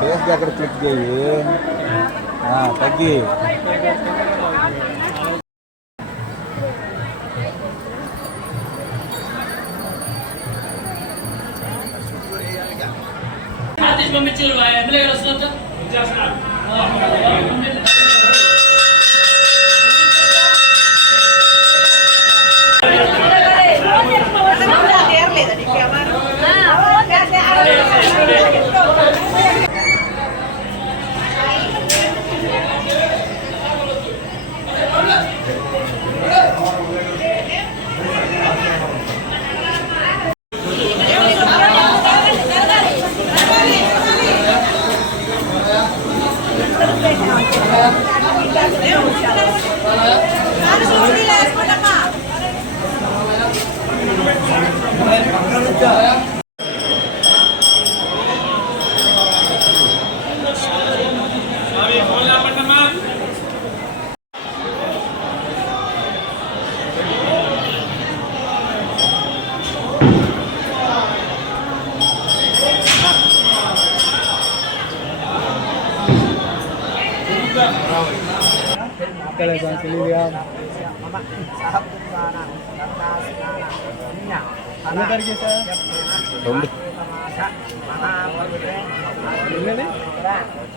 Base దగ్గర click చేయి తగ్గి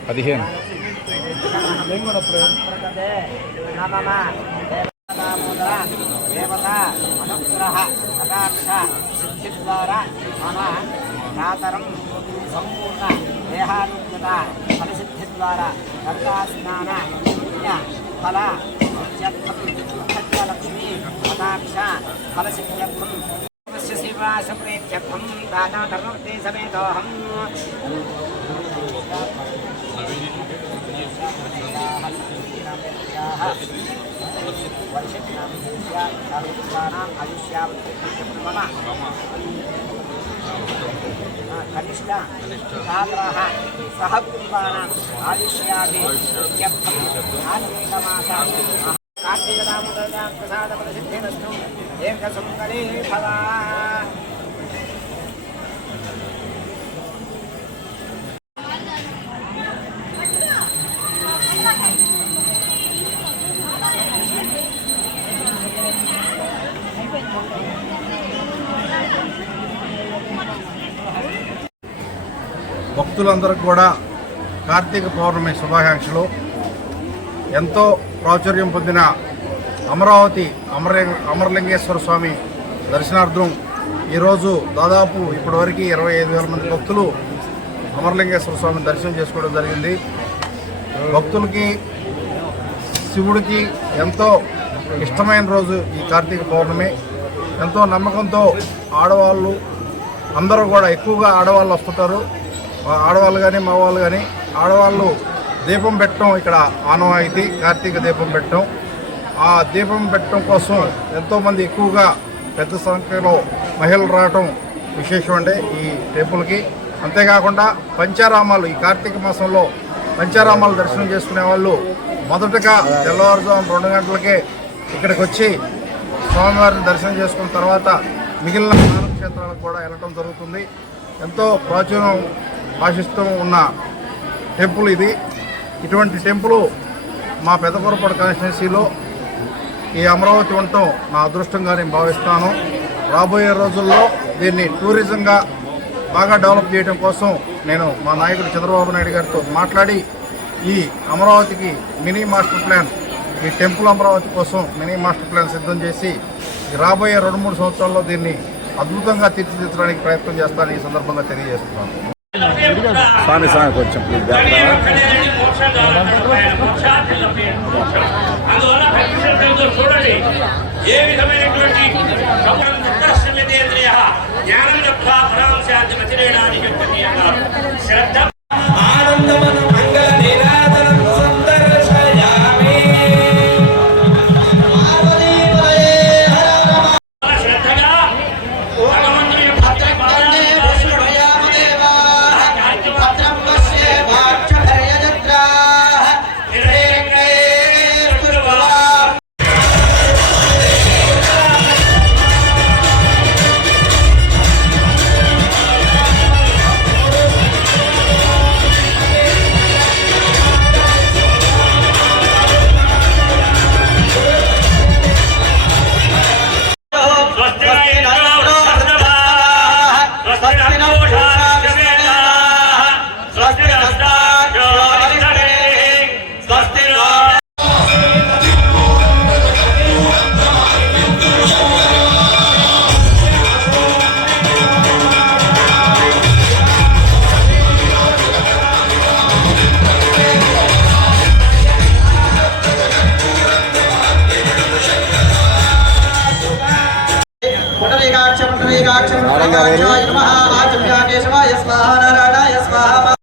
పదిహేను ప్రాతరం సంపూర్ణ దేహారోగ్యత ఫలసిద్ధి ద్వారా గంగాస్నాన పుణ్య ఫల లక్ష్మీ కటాక్ష ఫలసిద్ధ్యర్థం శివాసప్రేత్యర్థం దాదా ధర్మవర్తే సమేతోహం కనిష్ట ఛాత్రాः సహ కుటుంబానాం ఆయుష్యాభిత్యర్థం ఆత్మీకమాస కార్తీక దామోదర ప్రసాద ఫలసిద్ధిరస్తు ఏకసుందరీ ఫలా. భక్తులందరికీ కూడా కార్తీక పౌర్ణమి శుభాకాంక్షలు. ఎంతో ప్రాచుర్యం పొందిన అమరావతి అమరలింగేశ్వర స్వామి దర్శనార్థం ఈరోజు దాదాపు ఇప్పటివరకు 25,000 మంది భక్తులు అమరలింగేశ్వర స్వామిని దర్శనం చేసుకోవడం జరిగింది. భక్తులకి శివుడికి ఎంతో ఇష్టమైన రోజు ఈ కార్తీక పౌర్ణమి. ఎంతో నమ్మకంతో ఆడవాళ్ళు అందరూ కూడా ఎక్కువగా ఆడవాళ్ళు వస్తుంటారు. ఆడవాళ్ళు కానీ మగవాళ్ళు కానీ ఆడవాళ్ళు దీపం పెట్టడం ఇక్కడ ఆనవాయితీ. కార్తీక దీపం పెట్టడం, ఆ దీపం పెట్టడం కోసం ఎంతోమంది ఎక్కువగా పెద్ద సంఖ్యలో మహిళలు రావటం విశేషం అండి ఈ టెంపుల్కి. అంతేకాకుండా పంచారామాలు ఈ కార్తీక మాసంలో పంచారామాలు దర్శనం చేసుకునే వాళ్ళు మొదటగా తెల్లవారుజాము 2 గంటలకే ఇక్కడికి వచ్చి స్వామివారిని దర్శనం చేసుకున్న తర్వాత మిగిలిన క్షేత్రాలకు కూడా వెళ్ళడం జరుగుతుంది. ఎంతో ప్రాచుర్యం ఆశిస్తూ ఉన్న టెంపుల్ ఇది. ఇటువంటి టెంపుల్ మా పెద్దపొరపాటు కాన్స్టిట్యున్సీలో ఈ అమరావతి ఉండటం నా అదృష్టంగా నేను భావిస్తాను. రాబోయే రోజుల్లో దీన్ని టూరిజంగా బాగా డెవలప్ చేయడం కోసం నేను మా నాయకుడు చంద్రబాబు నాయుడు గారితో మాట్లాడి ఈ అమరావతికి మినీ మాస్టర్ ప్లాన్, ఈ టెంపుల్ అమరావతి కోసం మినీ మాస్టర్ ప్లాన్ సిద్ధం చేసి రాబోయే 2-3 సంవత్సరాల్లో దీన్ని అద్భుతంగా తీర్చిదిద్దడానికి ప్రయత్నం చేస్తానని ఈ సందర్భంగా తెలియజేస్తున్నాను. కొంచెం मीनाक्षपुण्डरीकाक्षं नमः आचम्या केशवाय स्वाहा नारायणाय स्वाहा